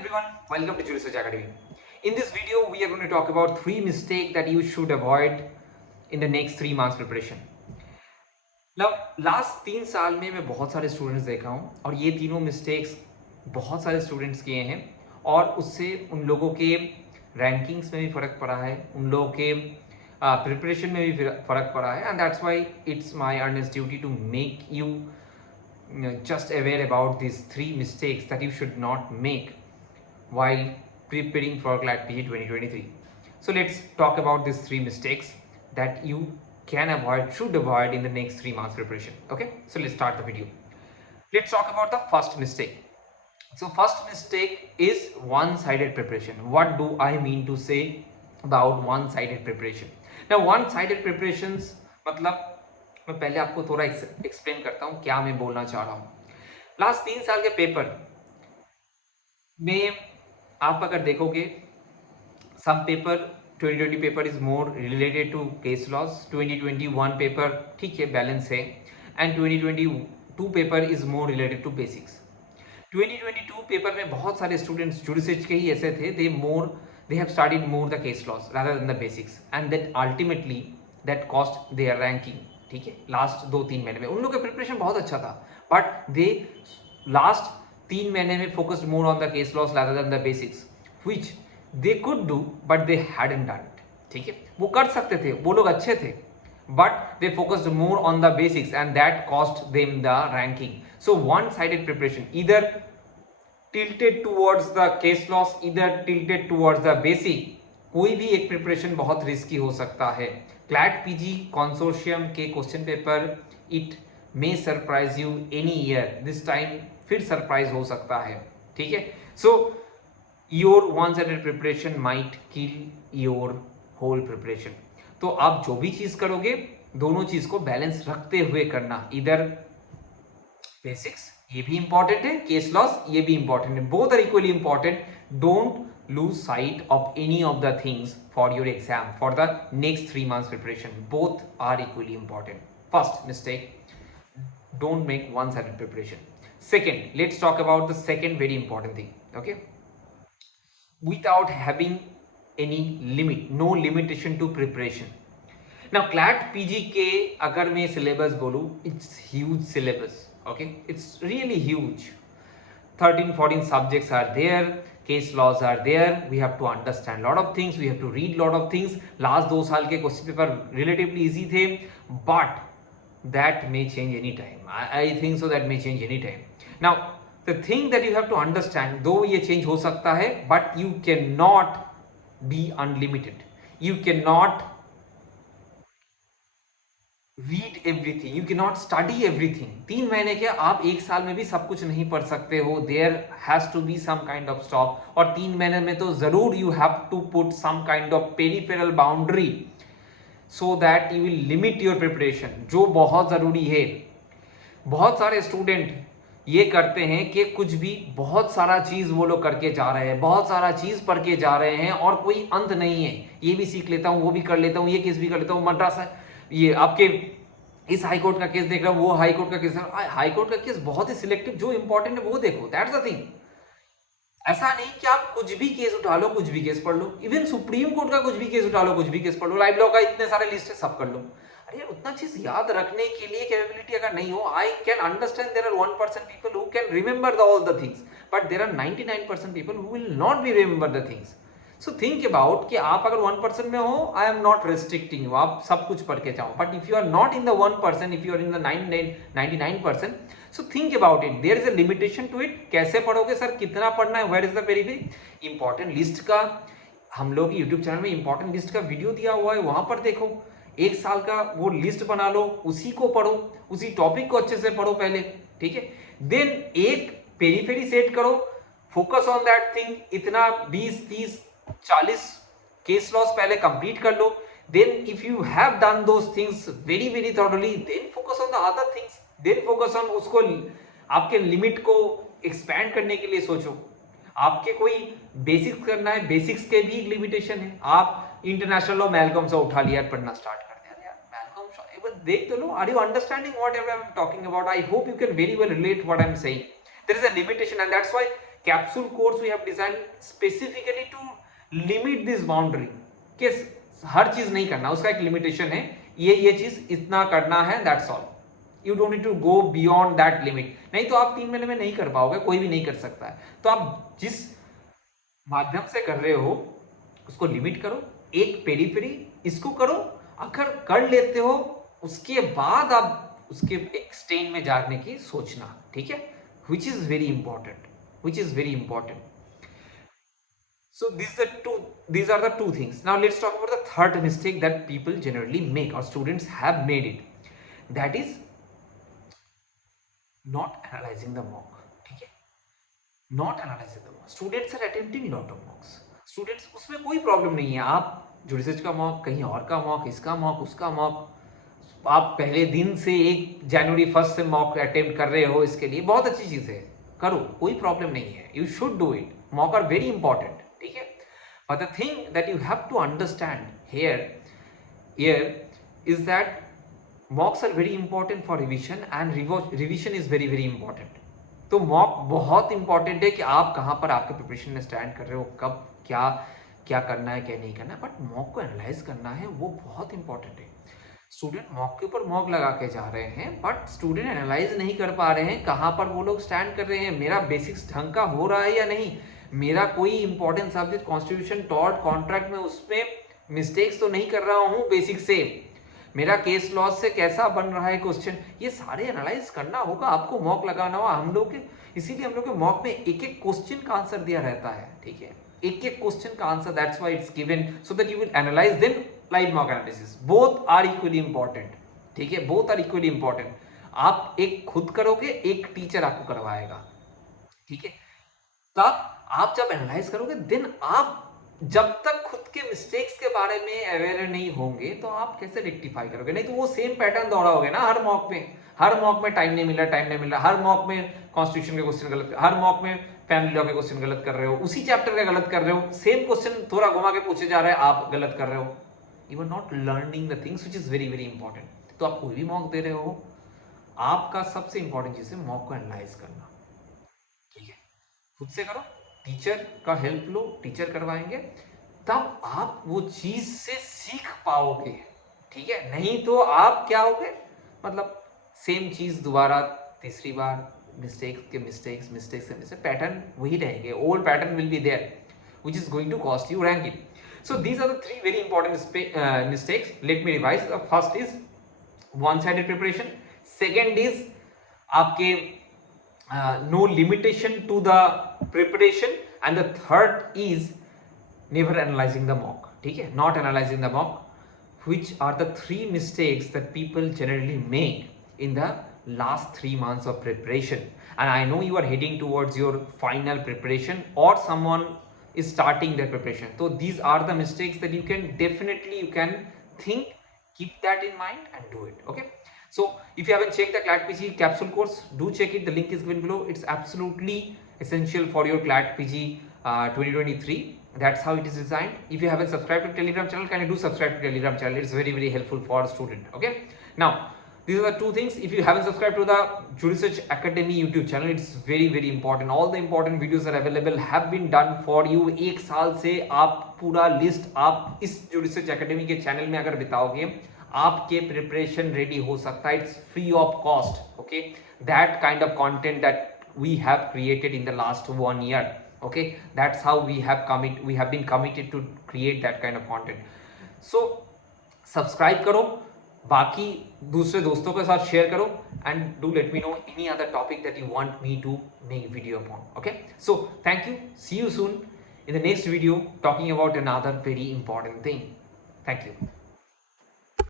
everyone, welcome to Jury Research Academy. In this video, we are going to talk about 3 mistakes that you should avoid in the next 3 months preparation. Now, last 3 साल में मैं बहुत सारे students देखा हूँ और ये तीनों मिस्टेक्स बहुत सारे स्टूडेंट्स किए हैं और उससे उन लोगों के रैंकिंग्स में भी फ़र्क पड़ा है, उन लोगों के प्रिपरेशन में भी फ़र्क पड़ा है, and that's why it's my earnest duty to make you just aware about these 3 mistakes that you should not make while preparing for CLAT PG 2023. So let's talk about these 3 mistakes that you can avoid, should avoid in the next 3 months preparation. Okay, so let's start the video. Let's talk about the first mistake. So first mistake is one-sided preparation. What do I mean to say about one-sided preparation? Now one-sided preparations मतलब मैं पहले आपको थोड़ा explain करता हूँ क्या मैं बोलना चाह रहा हूँ. लास्ट 3 साल के पेपर में आप अगर देखोगे, some paper 2020 paper is more related to case laws, 2021 paper ठीक है बैलेंस है, and 2022 paper is more related to basics. 2022 paper में बहुत सारे स्टूडेंट्स जो रिसर्च के ही ऐसे थे, they have studied more the case laws rather than the basics, and that ultimately that cost their ranking. ठीक है, लास्ट 2-3 महीने में उन लोगों का प्रिपरेशन बहुत अच्छा था, बट दे लास्ट 3 महीने में focused more on the case laws rather than the basics, which they could do but they hadn't done it. ठीक है, वो कर सकते थे, वो लोग अच्छे थे, but they focused more on the basics and that cost them the ranking. So one sided preparation, either tilted towards the case loss, either tilted towards the basic, कोई भी एक प्रिपरेशन बहुत रिस्की हो सकता है. क्लैट पीजी कंसोर्शियम के question paper it may surprise you any year, this time फिर surprise हो सकता है. ठीक है, so your one sided preparation might kill your whole preparation. तो आप जो भी चीज करोगे दोनों चीज को बैलेंस रखते हुए करना. इधर बेसिक्स ये भी इंपॉर्टेंट है, केस लॉस ये भी इंपॉर्टेंट है, both are equally important. Don't lose sight of any of the things for your exam, for the next 3 months preparation. Both are equally important. First mistake, don't make one-sided preparation. Second, let's talk about the second very important thing. Okay, without having any limit, no limitation to preparation. Now CLAT PG के अगर मैं syllabus बोलूँ, it's huge syllabus. Okay, it's really huge. 13-14 subjects are there, case laws are there, we have to understand lot of things, we have to read lot of things. Last 2 साल के question paper relatively easy थे, but that may change any time. I think so that may change any time. Now the thing that you have to understand, though ये change हो सकता है, but you cannot be unlimited. You cannot read everything, you cannot study everything. 3 महीने के आप 1 साल में भी सब कुछ नहीं पढ़ सकते हो. There has to be some kind of stop. और 3 महीने में तो जरूर you have to put some kind of peripheral boundary so that you will limit your preparation, जो बहुत जरूरी है. बहुत सारे स्टूडेंट ये करते हैं कि कुछ भी बहुत सारा चीज वो लोग करके जा रहे हैं, बहुत सारा चीज पढ़ के जा रहे हैं और कोई अंत नहीं है. ये भी सीख लेता हूँ, वो भी कर लेता हूँ, ये केस भी कर लेता हूँ, मद्रास ये आपके इस हाई कोर्ट का केस देख रहा हूं, वो हाई कोर्ट का केस, हाई कोर्ट का केस बहुत ही सिलेक्टिव, जो इंपॉर्टेंट है वो देखो. That's the thing. ऐसा नहीं कि आप कुछ भी केस उठा लो, कुछ भी केस पढ़ लो. इवन सुप्रीम कोर्ट का कुछ भी केस उठा लो, कुछ भी केस पढ़ लो. लाइव लॉ का इतने सारे लिस्ट है, सब कर लो. अरे उतना चीज याद रखने के लिए कैपेबिलिटी अगर नहीं हो, I can understand there are 1% people who can remember all the things, but there are 99% people who will not be remember the things. So think about कि आप अगर 1% में हो, I am not restricting you, आप सब कुछ पढ़ के जाओ. But if you are not in the 1%, if you are in the 99%, so think about it. There is a limitation to it. कैसे पढ़ोगे सर, कितना पढ़ना है, where is the periphery. Important list का हम लोग यूट्यूब चैनल में important list का वीडियो दिया हुआ है, वहां पर देखो. 1 साल का वो लिस्ट बना लो, उसी को पढ़ो, उसी टॉपिक को अच्छे से पढ़ो पहले. ठीक है, देन एक पेरिफेरी सेट करो, फोकस ऑन दैट थिंग. इतना 20-30-40 केस लॉस पहले कंप्लीट कर लो. Then if you have done those things very very thoroughly, then focus on the other things. Then focus on उसको, आपके लिमिट को एक्सपैंड करने के लिए सोचो. आपके कोई बेसिक्स करना है, बेसिक्स के भी लिमिटेशन है. आप इंटरनेशनल लॉ मैलकम से उठा लिया, पढ़ना स्टार्ट कर दिया. यार मैलकम एक बार देख तो लो. Are you understanding whatever I am talking about? I hope you can very well relate what I am saying. There is a limitation, and that's why capsule course we have design specifically to limit this boundary कि हर चीज नहीं करना, उसका एक limitation है, ये चीज इतना करना है, that's all. You don't need to go beyond that limit, नहीं तो आप 3 महीने में नहीं कर पाओगे, कोई भी नहीं कर सकता है। तो आप जिस माध्यम से कर रहे हो उसको लिमिट करो, एक पेरीफेरी इसको करो, अगर कर लेते हो उसके बाद आप उसके एक्सटेंड में जाने की सोचना, ठीक है, which is very important. So these are the two things. Now let's talk about the third mistake that people generally make or students have made it, that is not analyzing the mock. ठीक है, not analyzing the mock. Students are attempting lot of mocks. Students, उसमें कोई problem नहीं है, आप जो research का mock, कहीं और का मॉक, इसका मॉक, उसका मॉक, आप पहले दिन से 1 जनवरी 1 से मॉक अटेम्प्ट कर रहे हो, इसके लिए बहुत अच्छी चीज है, करो, कोई प्रॉब्लम नहीं है, you should do it, mock are very important, ठीक है। But the thing that you have to understand here is that mocks are very important for revision and revision is very very important. तो mock बहुत important है कि आप कहाँ पर आपके प्रिपरेशन में स्टैंड कर रहे हो, कब क्या क्या करना है, क्या नहीं करना है, बट मॉक को एनालाइज करना है, वो बहुत इंपॉर्टेंट है। स्टूडेंट मॉक के ऊपर मॉक लगा के जा रहे हैं, बट स्टूडेंट एनालाइज नहीं कर पा रहे हैं कहाँ पर वो लोग स्टैंड कर रहे हैं, मेरा बेसिक्स ढंग का हो रहा है या नहीं, मेरा कोई important subject constitution, tort, contract में उसमें मिस्टेक्स तो नहीं कर रहा हूँ बेसिक से, मेरा केस लॉज से कैसा बन रहा है क्वेश्चन, ये सारे एनालाइज करना होगा, आपको मॉक लगाना होगा। हम लोग के इसीलिए हम लोग के मॉक में एक एक क्वेश्चन का आंसर दिया रहता है, ठीक है, एक एक क्वेश्चन का answer, that's why it's given so that you will analyse then live mock analysis, both are equally important, ठीक है, बोथ आर इक्वली इंपॉर्टेंट। आप एक खुद करोगे, एक टीचर आपको करवाएगा, ठीक है। तब आप जब एनालाइज करोगे, देन आप जब तक खुद के मिस्टेक्स के बारे में अवेयर नहीं होंगे तो आप कैसे रेक्टिफाई करोगे, नहीं तो वो सेम पैटर्न दोहराओगे ना हर मॉक में, हर मॉक में टाइम नहीं मिल रहा, हर मॉक में कॉन्स्टिट्यूशन के क्वेश्चन गलत, हर मॉक में फैमिली लॉ के क्वेश्चन गलत कर रहे हो, उसी चैप्टर का गलत कर रहे हो, सेम क्वेश्चन थोड़ा घुमा के पूछे जा रहा है, आप गलत कर रहे हो, you are not learning the things which is very very important. तो आप कोई भी मॉक दे रहे हो, आपका सबसे इंपॉर्टेंट चीज है मॉक को एनालाइज करना, ठीक है, खुद से करो, टीचर का हेल्प लो, टीचर करवाएंगे, तब आप वो चीज से सीख पाओगे, ठीक है, नहीं तो आप क्या होगे, मतलब सेम चीज दोबारा तीसरी बार, मिस्टेक्स पैटर्न वही रहेंगे, old pattern will be there which is going to cost you ranking. So these are the 3 very important mistakes. Let me revise. The first is one sided preparation, second is आपके no limitation to the preparation, and the third is never analyzing the mock, ठीक है, not analyzing the mock, which are the 3 mistakes that people generally make in the last 3 months of preparation. And I know you are heading towards your final preparation or someone is starting their preparation, so these are the mistakes that you can definitely think, keep that in mind and do it, okay. So if you haven't checked the CLAT PG capsule course, do check it, the link is given below. It's absolutely essential for your CLAT PG 2023. That's how it is designed. If you haven't subscribed to Telegram channel, can you do subscribe to Telegram channel? It's very very helpful for a student, okay. Now these are the 2 things. If you haven't subscribed to the JuDeSearch Academy YouTube channel, it's very very important. All the important videos are available, have been done for you. 1 साल से आप पूरा list आप इस JuDeSearch Academy के channel में अगर बिताओगे, आपके प्रिपरेशन रेडी हो सकता है, it's free of cost, okay. That kind of content that we have created in the last 1 year, okay, that's how we have been committed to create that kind of content. So subscribe करो, बाकी दूसरे दोस्तों के साथ share करो, and do let me know any other topic that you want me to make video upon, okay. So thank you, see you soon in the next video talking about another very important thing. Thank you.